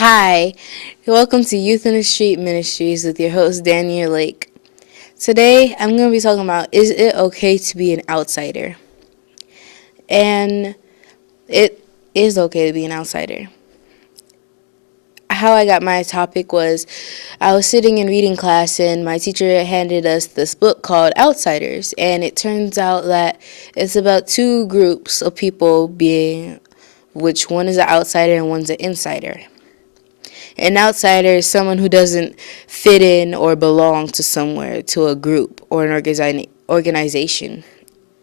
Hi, welcome to Youth in the Street Ministries with your host Daniel Lake. Today I'm going to be talking about, is it okay to be an outsider? And it is okay to be an outsider. How I got my topic was, I was sitting in reading class and my teacher handed us this book called Outsiders, and it turns out that it's about two groups of people being, which one is an outsider and one's an insider. An outsider is someone who doesn't fit in or belong to somewhere, to a group or an organization.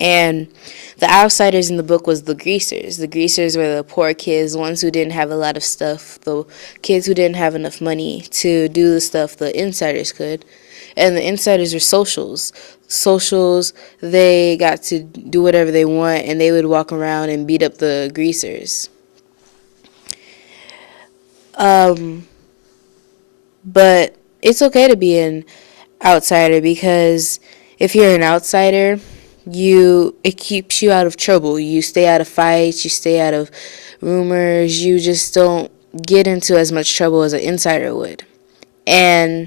And the outsiders in the book was the greasers. The greasers were the poor kids, the ones who didn't have a lot of stuff, the kids who didn't have enough money to do the stuff the insiders could. And the insiders were socials. Socials, they got to do whatever they want, and they would walk around and beat up the greasers. But it's okay to be an outsider, because if you're an outsider, it keeps you out of trouble. You stay out of fights, you stay out of rumors, you just don't get into as much trouble as an insider would. And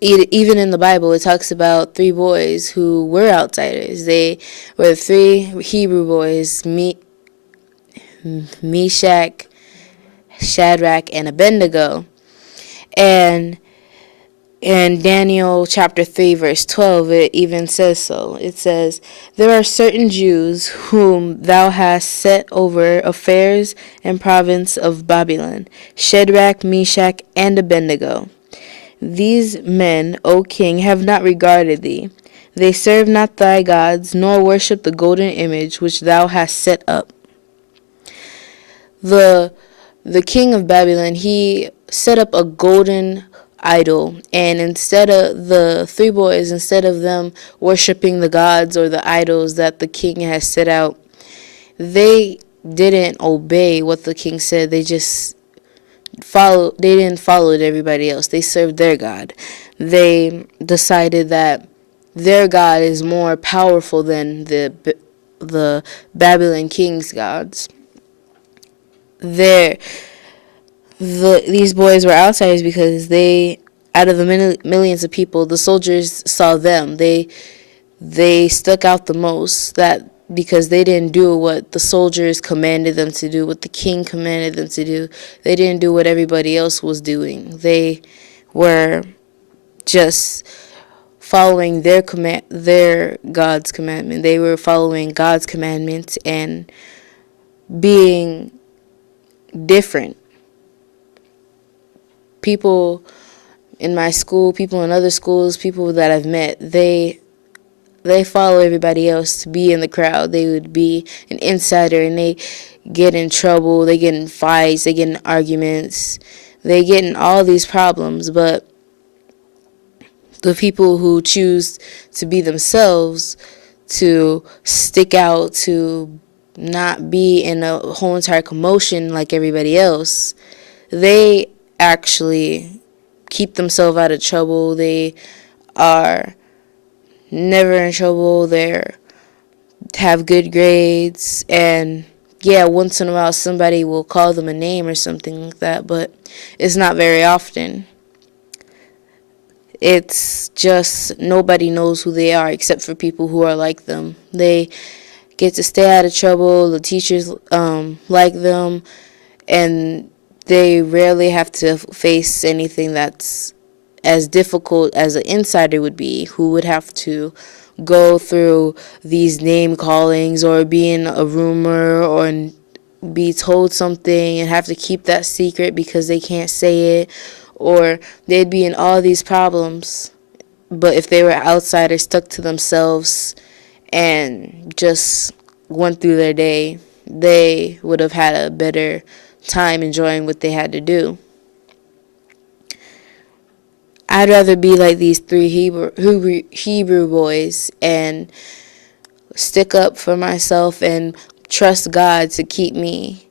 even in the Bible, it talks about three boys who were outsiders. They were three Hebrew boys, Meshach, Shadrach, and Abednego. And in Daniel chapter 3, verse 12, it even says so. It says, "There are certain Jews whom thou hast set over affairs and province of Babylon, Shadrach, Meshach, and Abednego. These men, O king, have not regarded thee. They serve not thy gods, nor worship the golden image which thou hast set up." The king of Babylon, he set up a golden idol, and instead of the three boys, instead of them worshiping the gods or the idols that the king has set out, they didn't obey what the king said. They didn't follow everybody else. They served their god. They decided that their god is more powerful than the Babylon king's gods. These boys were outsiders because out of the millions of people, the soldiers saw them. They stuck out the most, that because they didn't do what the soldiers commanded them to do, what the king commanded them to do. They didn't do what everybody else was doing. They were just following their God's commandment. They were following God's commandments and being different. People in my school, people in other schools, people that I've met, they follow everybody else to be in the crowd. They would be an insider, and they get in trouble, they get in fights, they get in arguments, they get in all these problems. But the people who choose to be themselves, to stick out, to not be in a whole entire commotion like everybody else, they actually keep themselves out of trouble. They are never in trouble. They have good grades, and yeah, once in a while somebody will call them a name or something like that, but it's not very often. It's just nobody knows who they are except for people who are like them. They get to stay out of trouble. The teachers like them, and they rarely have to face anything that's as difficult as an insider would be, who would have to go through these name callings or be in a rumor or be told something and have to keep that secret because they can't say it, or they'd be in all these problems. But if they were outsiders, stuck to themselves, and just went through their day, they would have had a better time enjoying what they had to do. I'd rather be like these three Hebrew boys and stick up for myself and trust God to keep me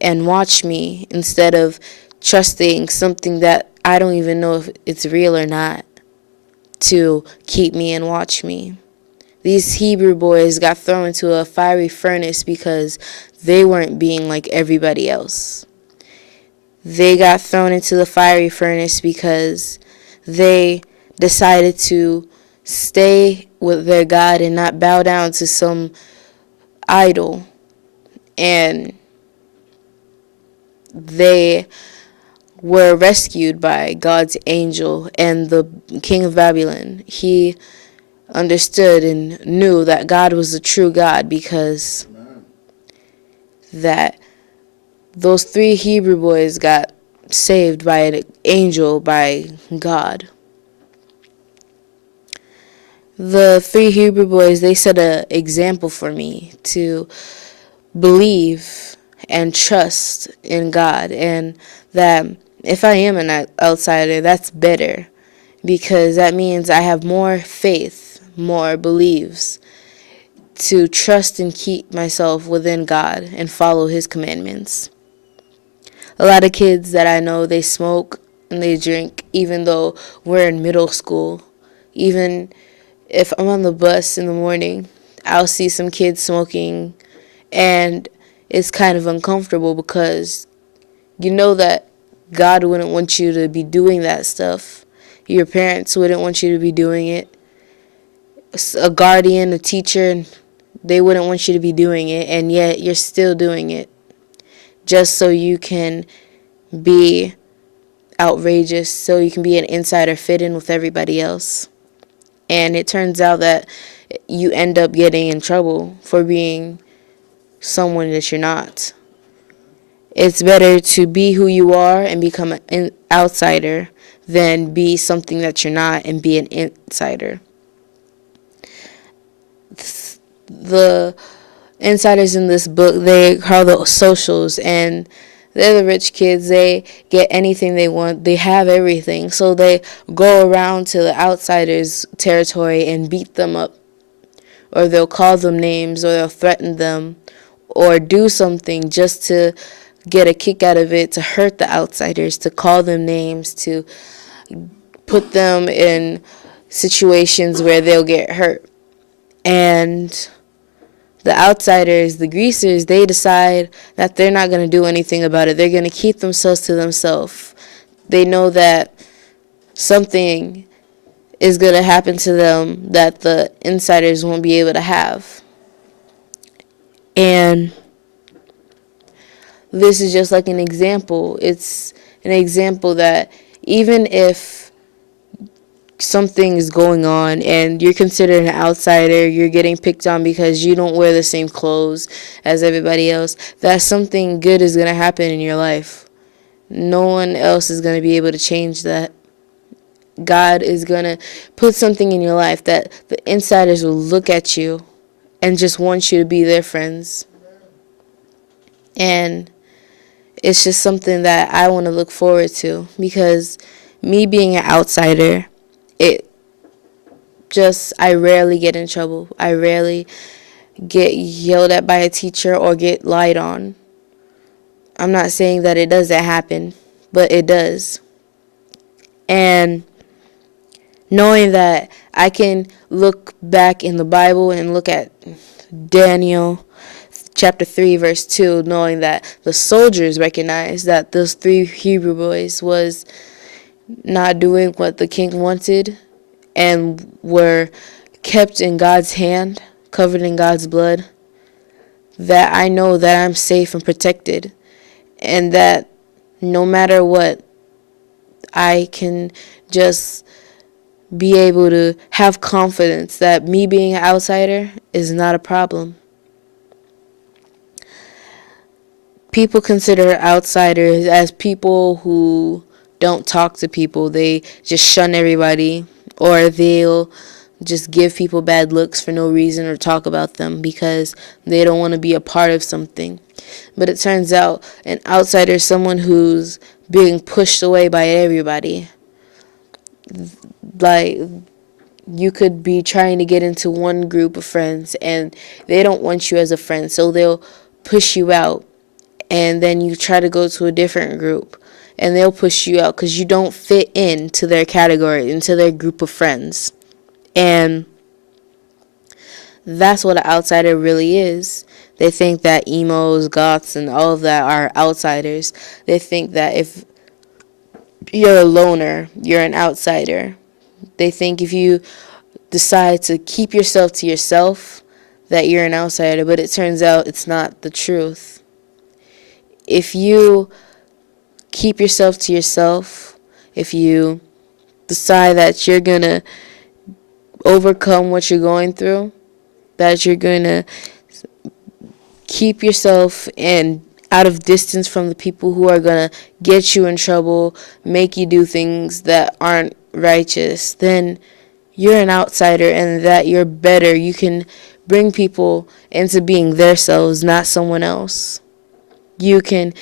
and watch me, instead of trusting something that I don't even know if it's real or not to keep me and watch me. These Hebrew boys got thrown into a fiery furnace because they weren't being like everybody else. They got thrown into the fiery furnace because they decided to stay with their God and not bow down to some idol. And they were rescued by God's angel and the king of Babylon. He understood and knew that God was the true God because that those 3 Hebrew boys got saved by an angel, by God. The 3 Hebrew boys, they set an example for me to believe and trust in God, and that if I am an outsider, that's better because that means I have more faith, more beliefs to trust and keep myself within God and follow His commandments. A lot of kids that I know, they smoke and they drink even though we're in middle school. Even if I'm on the bus in the morning, I'll see some kids smoking, and it's kind of uncomfortable because you know that God wouldn't want you to be doing that stuff. Your parents wouldn't want you to be doing it. A guardian, a teacher, they wouldn't want you to be doing it, and yet you're still doing it just so you can be outrageous, so you can be an insider, fit in with everybody else. And it turns out that you end up getting in trouble for being someone that you're not. It's better to be who you are and become an outsider than be something that you're not and be an insider. The insiders in this book, they are the socials, and they're the rich kids. They get anything they want. They have everything. So they go around to the outsiders' territory and beat them up. Or they'll call them names, or they'll threaten them, or do something just to get a kick out of it, to hurt the outsiders, to call them names, to put them in situations where they'll get hurt. And the outsiders, the greasers, they decide that they're not going to do anything about it. They're going to keep themselves to themselves. They know that something is going to happen to them that the insiders won't be able to have. And this is just like an example. It's an example that even if something is going on and you're considered an outsider, you're getting picked on because you don't wear the same clothes as everybody else, that something good is going to happen in your life. No one else is going to be able to change that. God is going to put something in your life that the insiders will look at you and just want you to be their friends. And it's just something that I want to look forward to, because me being an outsider, I rarely get in trouble. I rarely get yelled at by a teacher or get lied on. I'm not saying that it doesn't happen, but it does. And knowing that I can look back in the Bible and look at Daniel chapter 3 verse 2, knowing that the soldiers recognized that those 3 Hebrew boys was not doing what the king wanted and were kept in God's hand, covered in God's blood, that I know that I'm safe and protected, and that no matter what, I can just be able to have confidence that me being an outsider is not a problem. People consider outsiders as people who don't talk to people. They just shun everybody, or they'll just give people bad looks for no reason or talk about them because they don't want to be a part of something. But it turns out an outsider is someone who's being pushed away by everybody. Like, you could be trying to get into one group of friends and they don't want you as a friend, so they'll push you out, and then you try to go to a different group and they'll push you out because you don't fit into their category, into their group of friends. And that's what an outsider really is. They think that emos, goths, and all of that are outsiders. They think that if you're a loner, you're an outsider. They think if you decide to keep yourself to yourself, that you're an outsider, but it turns out it's not the truth. If you keep yourself to yourself, if you decide that you're going to overcome what you're going through, that you're going to keep yourself and out of distance from the people who are going to get you in trouble, make you do things that aren't righteous, then you're an outsider and that you're better. You can bring people into being their selves, not someone else. You can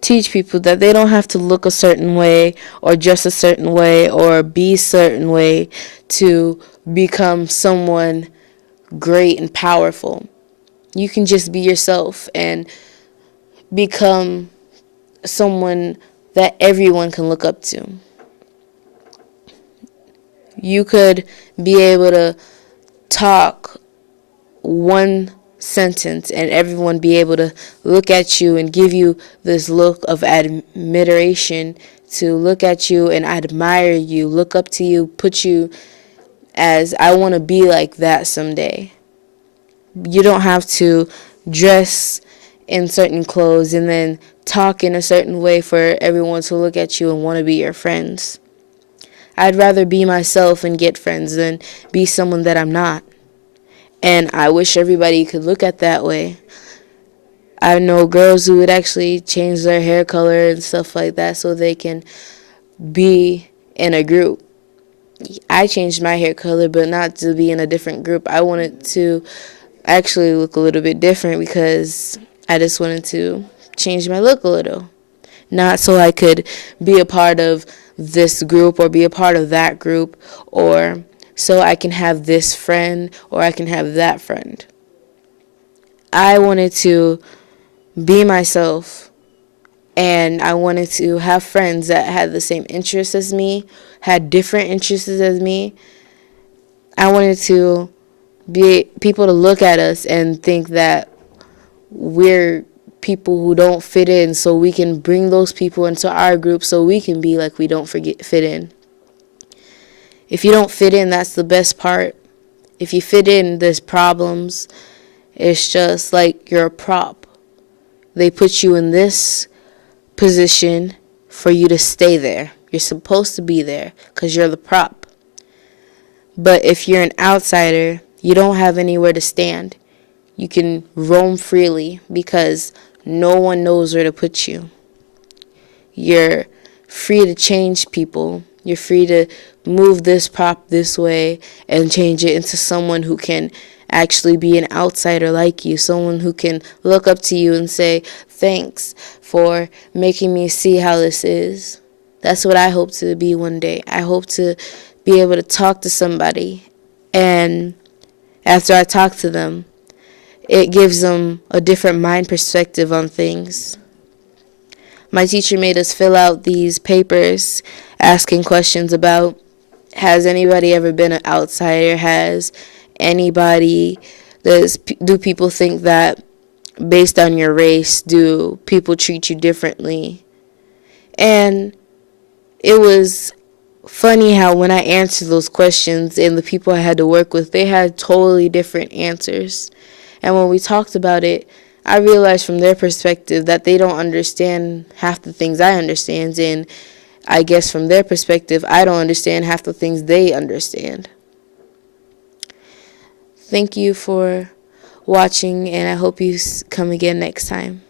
teach people that they don't have to look a certain way or dress a certain way or be a certain way to become someone great and powerful. You can just be yourself and become someone that everyone can look up to. You could be able to talk one sentence and everyone be able to look at you and give you this look of admiration, to look at you and admire you, look up to you, put you as, I want to be like that someday. You don't have to dress in certain clothes and then talk in a certain way for everyone to look at you and want to be your friends. I'd rather be myself and get friends than be someone that I'm not. And I wish everybody could look at that way. I know girls who would actually change their hair color and stuff like that so they can be in a group. I changed my hair color, but not to be in a different group. I wanted to actually look a little bit different because I just wanted to change my look a little. Not so I could be a part of this group or be a part of that group, or so I can have this friend or I can have that friend. I wanted to be myself, and I wanted to have friends that had the same interests as me, had different interests as me. I wanted to be people to look at us and think that we're people who don't fit in, so we can bring those people into our group so we can be like we don't fit in. If you don't fit in, that's the best part. If you fit in, there's problems. It's just like you're a prop. They put you in this position for you to stay there. You're supposed to be there because you're the prop. But if you're an outsider, you don't have anywhere to stand. You can roam freely because no one knows where to put you. You're free to change people. You're free to move this prop this way and change it into someone who can actually be an outsider like you, someone who can look up to you and say, thanks for making me see how this is. That's what I hope to be one day. I hope to be able to talk to somebody, and after I talk to them, it gives them a different mind perspective on things. My teacher made us fill out these papers asking questions about, has anybody ever been an outsider? Has anybody, do people think that based on your race, do people treat you differently? And it was funny how when I answered those questions and the people I had to work with, they had totally different answers. And when we talked about it, I realized from their perspective that they don't understand half the things I understand, and I guess from their perspective, I don't understand half the things they understand. Thank you for watching, and I hope you come again next time.